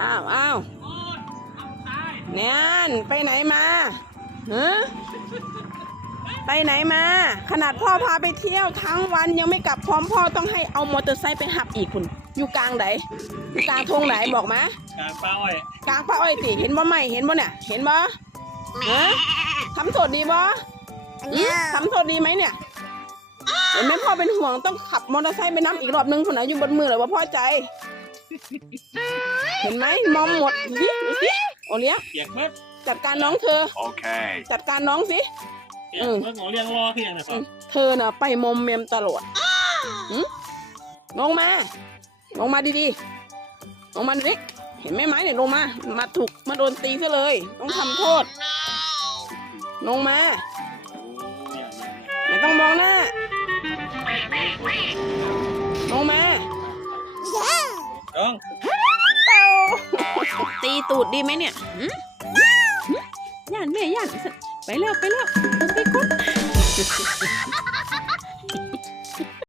อ้าวอ้าวแนนไปไหนมาฮะไปไหนมา ขนาดพ่อพาไปเที่ยวทั้งวันยังไม่กลับพร้อมพ่อต้องให้เอามอเตอร์ไซค์ไปหับอีกคุณ อยู่กลางไหนอยู่กลางทงไหนบอกมาการป้าอ้อยกลางป้าอ้อยติเห็นบ่ไม่เห็นบ่เนี่ย เห็นบ่ฮะทำโทษดีบ่หึทำโทษดีไหมเนี่ยเห็นไหมพ่อเป็นห่วงต้องขับมอเตอร์ไซค์ไปน้ำอีกรอบนึงคนไหนอยู่บนมือเลยว่าพ่อใจ เห็นไหมมองหมดยิดูสิโอเลี้ยงเปียกเมื่อจัดการน้องเธอ Okay. จัดการน้องสิ เปียกเมื่อของเรียงรอที่ยังไงพ่อเธอน่ะ ไปมอมเมมตลอดหึลงมา ลงมาดีๆ ลงมาดิเห็นไหมไม้เนี่ยลงมา มาถูกมาโดนตีซะเลย ต้องทำโทษ ลงมา ตีตูดดีไหมเนี่ยย่านแม่ย่านไปแล้วไปแล้วไปก่อน